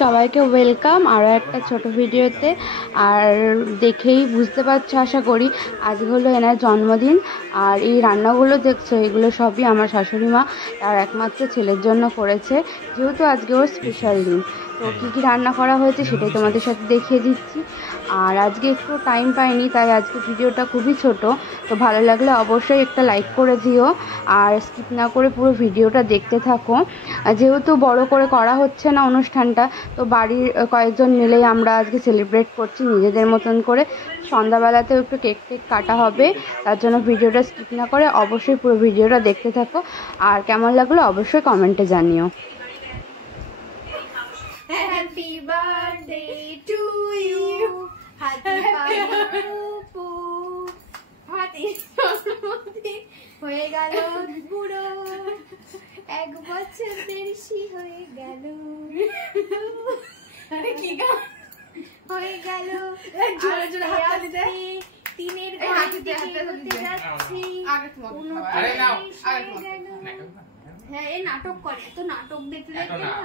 সবাইকে ওয়েলকাম আরও একটা ছোট ভিডিওতে। আর দেখেই বুঝতে পারছো আশা করি আজ হলো এনার জন্মদিন। আর এই রান্নাগুলো দেখছো এগুলো সবই আমার শাশুড়ি মা তার একমাত্র ছেলের জন্য করেছে, যেহেতু আজকে ওর স্পেশাল দিন। তো কী কী রান্না করা হয়েছে সেটাই তোমাদের সাথে দেখিয়ে দিচ্ছি। আর আজকে একটু টাইম পাইনি, তাই আজকে ভিডিওটা খুবই ছোট। তো ভালো লাগলে অবশ্যই একটা লাইক করে দিও আর স্কিপ না করে পুরো ভিডিওটা দেখতে থাকো। যেহেতু বড় করে করা হচ্ছে না অনুষ্ঠানটা, তো বাড়ির কয়েকজন মিলেই আমরা আজকে সেলিব্রেট করছি নিজেদের মতন করে। সন্ধ্যাবেলাতেও একটু কেক টেক কাটা হবে, তার জন্য ভিডিওটা স্কিপ না করে অবশ্যই পুরো ভিডিওটা দেখতে থাকো। আর কেমন লাগলো অবশ্যই কমেন্টে জানিও। Happy birthday to you. Happy birthday হয়ে গেল বুড়ো, এক বছর দেশি হয়ে গেল, কি গান হয়ে গেল জোরে জোরে হাত দিতে তিনের ঘড়িতে হতে যাচ্ছি। হ্যাঁ এই নাটক করে, তো নাটক দেখতে দেখতে না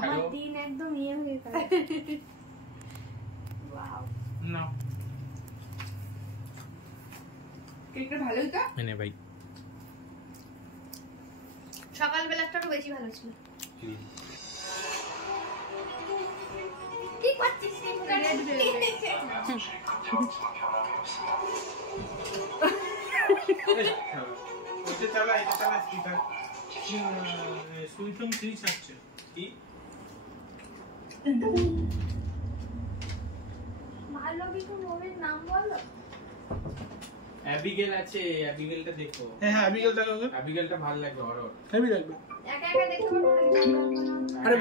আমার দিন একদম ইয়ে হয়ে গেল। ওয়াও না কেকটা ভালোই তো এনে ভাই, সকালবেলাটা একটু বেশি ভালো ছিল। কি করছিস রে পুরো রেড বেরিয়েছে। ওটা চালা, এটা চালা স্পিকার সুইথম 3 আসছে কি ভালো কিছু মুভির নাম বলো। অ্যাবিগেল আছে, অ্যাবিগেলটা দেখো। হ্যাঁ হ্যাঁ অ্যাবিগেলটা অ্যাবিগেলটা ভালো লাগবে, হরর হেভি লাগবে। একা একা দেখতে পারবো না। আরে